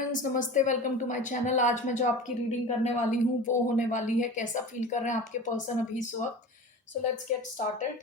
Librans नमस्ते, welcome to my channel. आज मैं जो आपकी रीडिंग करने वाली हूँ वो होने वाली है कैसा फील कर रहे हैं आपके पर्सन अभी इस वक्त। So let's get started.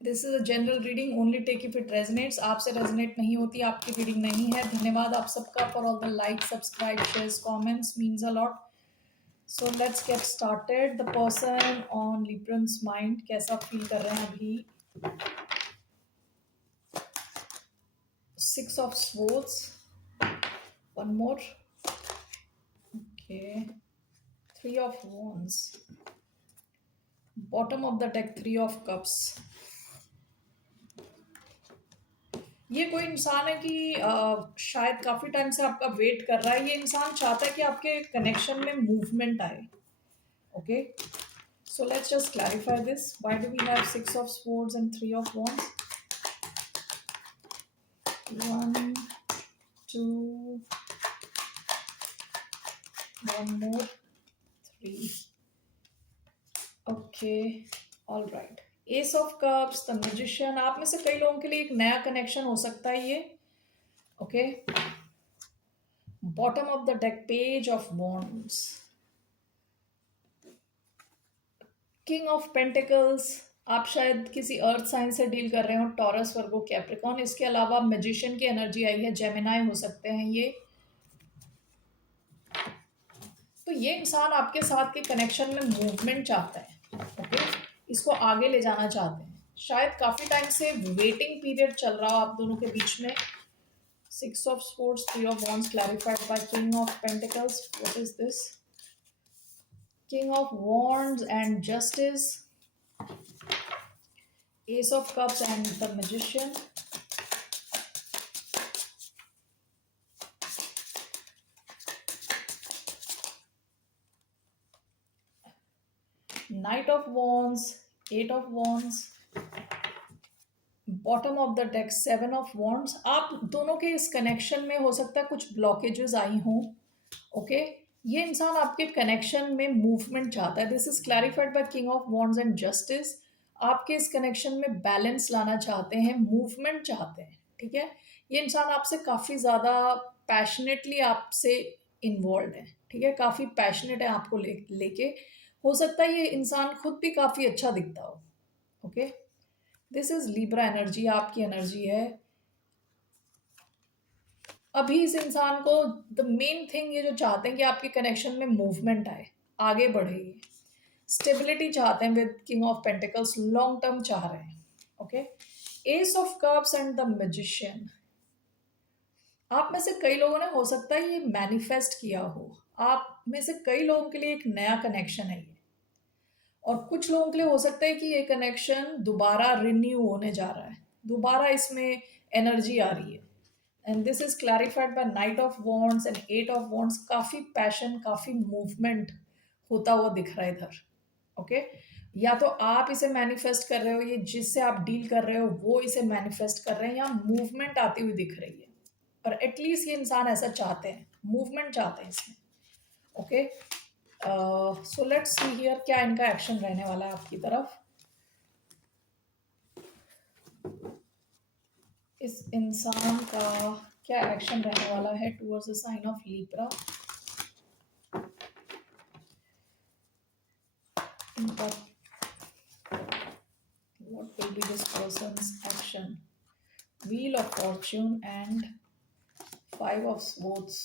This is a general reading, only take if it resonates. आपसे रेजनेट नहीं होती आपकी रीडिंग नहीं है। धन्यवाद आप सबका for all the like, subscribe, shares, comments, means a lot. So let's get started. The person on Librans mind कैसा फील कर रहे हैं अभी। 6 of swords, one more, okay, 3 of wands, bottom of the deck 3 of cups। ये कोई इंसान है कि शायद काफी टाइम से आपका वेट कर रहा है। ये इंसान चाहता है कि आपके कनेक्शन में मूवमेंट आए। Okay, so let's just clarify this. Why do we have 6 of swords and 3 of wands? 1 2, one more, 3। Okay, all right. S of cups, the magician. आप में से कई लोगों के लिए एक नया कनेक्शन हो सकता है ये। Okay, bottom of the deck page of wands, king of pentacles. आप शायद किसी अर्थ साइन से डील कर रहे हो, टॉरस, वर्गो, कैप्रिकॉन। इसके अलावा मैजिशियन की एनर्जी आई है, जेमिनाई हो सकते हैं ये। तो ये इंसान आपके साथ के कनेक्शन में मूवमेंट चाहता है। ओके, इसको आगे ले जाना चाहते हैं। शायद काफी टाइम से वेटिंग पीरियड चल रहा हो आप दोनों के बीच में। 6 of swords, 3 of wands, clarified by king of pentacles. What is this? King of wands and justice, ace of cups and the magician, knight of wands, 8 of wands, bottom of the deck 7 of wands। आप दोनों के इस connection में हो सकता है कुछ blockages आई हों। ओके, ये इंसान आपके कनेक्शन में मूवमेंट चाहता है। This is clarified by king of wands and justice. आपके इस कनेक्शन में बैलेंस लाना चाहते हैं, मूवमेंट चाहते हैं। ठीक है, ये इंसान आपसे काफ़ी ज़्यादा पैशनेटली आपसे इन्वॉल्व है। ठीक है, काफ़ी पैशनेट है आपको लेके। हो सकता है ये इंसान खुद भी काफ़ी अच्छा दिखता हो। Okay, this is Libra energy, आपकी एनर्जी है। अभी इस इंसान को द मेन थिंग ये जो चाहते हैं कि आपके कनेक्शन में मूवमेंट आए, आगे बढ़े। स्टेबिलिटी चाहते हैं with king of pentacles, long term चाह रहे हैं। Okay, S of cups and the magician. आप में से कई लोगों ने हो सकता है ये मैनिफेस्ट किया हो। आप में से कई लोगों के लिए एक नया कनेक्शन है ये, और कुछ लोगों के लिए हो सकता है कि ये कनेक्शन दोबारा रिन्यू होने जा रहा है, दोबारा इसमें एनर्जी आ रही है। And this is clarified by knight of wands and 8 of wands। काफ़ी पैशन, काफ़ी मूवमेंट होता हुआ दिख रहा है इधर। ओके, या तो आप इसे मैनिफेस्ट कर रहे हो, ये जिससे आप डील कर रहे हो वो इसे मैनिफेस्ट कर रहे हैं, या मूवमेंट आती हुई दिख रही है। और एटलीस्ट ये इंसान ऐसा चाहते हैं, मूवमेंट चाहते हैं इसमें। Okay, so let's see here क्या इनका एक्शन रहने वाला है आपकी तरफ। इस इंसान का क्या एक्शन रहने वाला है towards the sign of Libra. इनका what will be this person's action? Wheel of fortune and 5 of swords,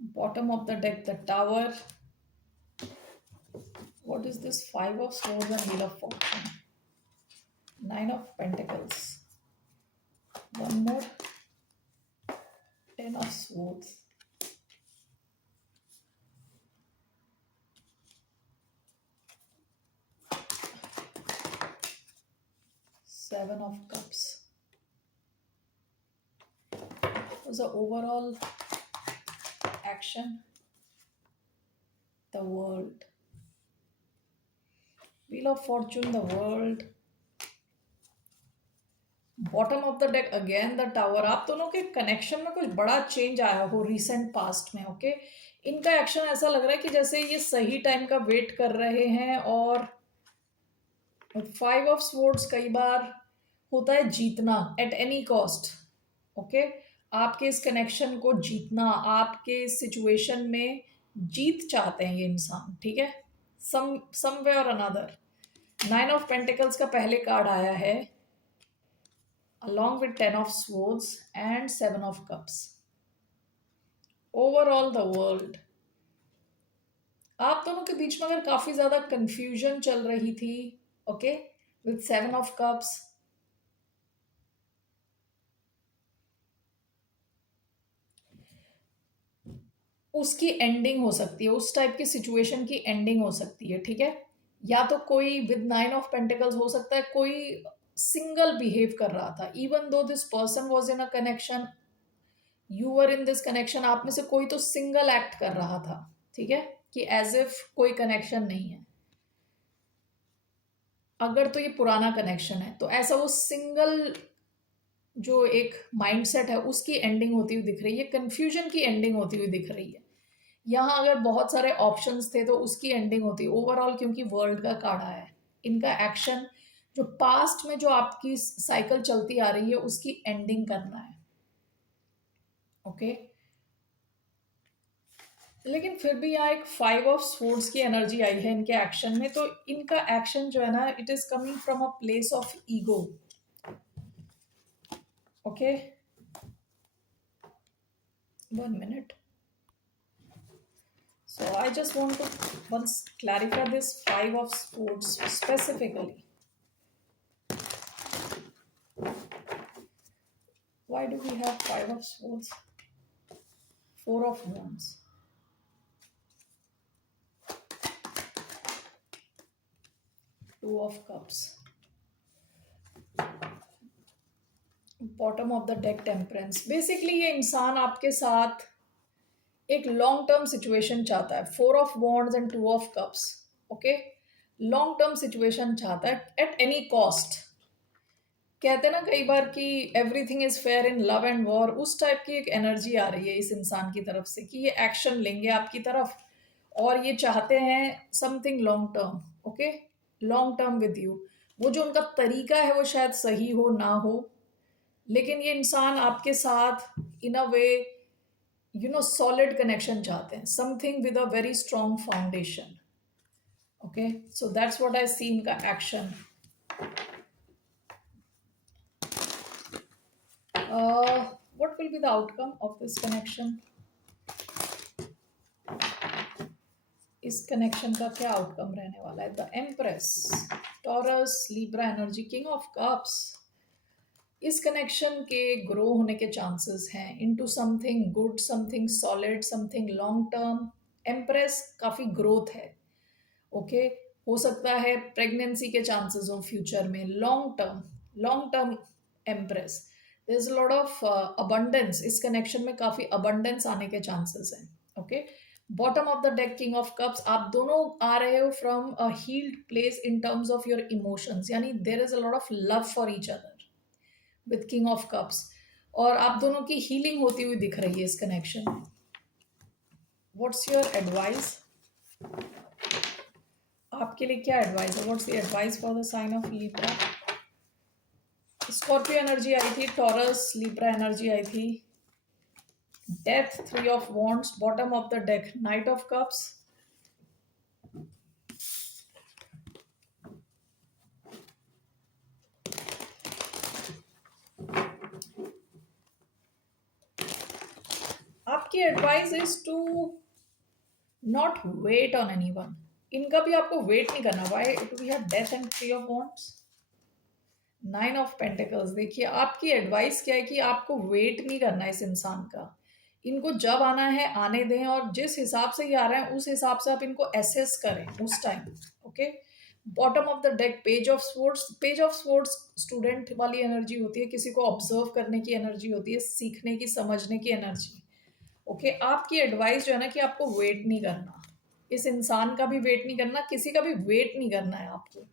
bottom of the deck the tower। what is this 5 of swords and wheel of fortune? 9 of pentacles, one more, 10 of swords, 7 of cups। was the overall action? The world, wheel of fortune, the world, bottom of the deck again the tower. आप दोनों के connection में कुछ बड़ा change आया हो recent past में। Okay, इनका एक्शन ऐसा लग रहा है कि जैसे ये सही टाइम का वेट कर रहे हैं और फाइव ऑफ स्वॉर्ड्स कई बार होता है जीतना एट एनी कॉस्ट। ओके, आपके इस कनेक्शन को जीतना, आपके सिचुएशन में जीत चाहते हैं ये इंसान, ठीक है, सम वे और अनदर। नाइन ऑफ पेंटिकल्स का पहले कार्ड आया है along with ten of swords and seven of cups। Overall the world, आप दोनों के बीच में अगर काफी ज्यादा कंफ्यूजन चल रही थी, okay, with seven of cups, उसकी एंडिंग हो सकती है, उस टाइप की सिचुएशन की एंडिंग हो सकती है, ठीक है। या तो कोई विद नाइन ऑफ पेंटिकल्स हो सकता है कोई सिंगल बिहेव कर रहा था, even though this person was in a connection, you were in this connection, आप में से कोई तो सिंगल एक्ट कर रहा था, ठीक है, कि एज इफ कोई कनेक्शन नहीं है। अगर तो ये पुराना कनेक्शन है तो ऐसा वो सिंगल जो एक माइंडसेट है उसकी एंडिंग होती हुई दिख रही है, कंफ्यूजन की एंडिंग होती हुई दिख रही है। यहाँ अगर बहुत सारे ऑप्शंस थे तो उसकी एंडिंग होती है ओवरऑल, क्योंकि वर्ल्ड का कार्ड आया है। इनका एक्शन जो पास्ट में जो आपकी साइकिल चलती आ रही है उसकी एंडिंग करना है, ओके। लेकिन फिर भी यहाँ एक फाइव ऑफ स्वॉर्ड्स की एनर्जी आई है इनके एक्शन में, तो इनका एक्शन जो है ना, it is coming from a place of ego, okay. 1 minute। So I just want to once clarify this five of swords specifically. Why do we have five of swords? Four of wands. Two of cups. Bottom of the deck temperance. Basically ये इंसान आपके साथ एक long term situation चाहता है। Four of wands and two of cups, okay. Long term situation चाहता है at any cost. कहते हैं ना कई बार कि everything is fair in love and war, उस टाइप की एक एनर्जी आ रही है इस इंसान की तरफ से कि ये एक्शन लेंगे आपकी तरफ और ये चाहते हैं something long term, okay, long term with you. वो जो उनका तरीका है वो शायद सही हो ना हो, लेकिन ये इंसान आपके साथ इन अ वे सॉलिड कनेक्शन चाहते हैं, something with a very strong foundation, okay. So that's what I see इनका action. What will be the outcome of this connection? इस कनेक्शन का क्या आउटकम रहने वाला है? The empress, Taurus, Libra energy, king of cups. इस connection के grow होने के चांसेस हैं into something good, something solid, something long term. Empress काफी ग्रोथ है, ओके। हो सकता है प्रेगनेंसी के चांसेस हो फ्यूचर में, long term empress. There is a lot of abundance, इस कनेक्शन में काफी अबंडेंस आने के चांसेस हैं, okay. Bottom of the deck king of cups, आप दोनों आ रहे हो from a healed place in terms of your emotions, यानी there is a lot of love for each other with king of cups, और आप दोनों की हीलिंग होती हुई दिख रही है इस कनेक्शन में। What's your advice? आपके लिए क्या एडवाइस है? What's the advice for the sign of Libra? Scorpio energy आई थी, टॉरस, लिब्रा एनर्जी आई थी, death, three of wands, bottom of the deck knight of cups. आपकी advice is to not wait on anyone. इनका भी आपको wait नहीं करना। Why do we have death and three of wands, nine of pentacles? देखिए आपकी advice क्या है कि आपको वेट नहीं करना है इस इंसान का। इनको जब आना है आने दें, और जिस हिसाब से ये आ रहे हैं उस हिसाब से आप इनको एसेस करें उस time, okay. Bottom of the deck page of swords. Page of swords student वाली एनर्जी होती है, किसी को ऑब्जर्व करने की एनर्जी होती है, सीखने की, समझने की एनर्जी, ओके। आपकी एडवाइस जो है ना कि आपको वेट नहीं करना, इस इंसान का भी वेट नहीं करना, किसी का भी वेट नहीं करना है आपको।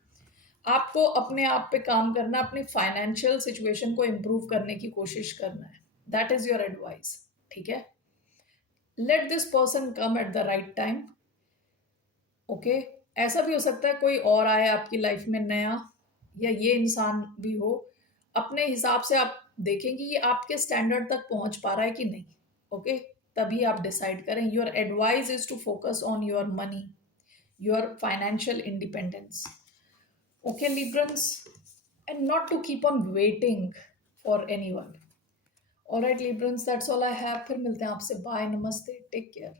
आपको अपने आप पे काम करना, अपनी फाइनेंशियल सिचुएशन को इम्प्रूव करने की कोशिश करना है। दैट इज योर एडवाइस, ठीक है। Let this person come at the right time, okay, ऐसा भी हो सकता है कोई और आए आपकी लाइफ में नया, या ये इंसान भी हो, अपने हिसाब से आप देखें कि ये आपके स्टैंडर्ड तक पहुंच पा रहा है कि नहीं। ओके, तभी आप डिसाइड करें। Your advice is to focus on your money, your financial independence. Okay Librans, and not to keep on waiting for anyone. All right Librans, that's all I have. फिर मिलते हैं आपसे। बाय, नमस्ते, take care.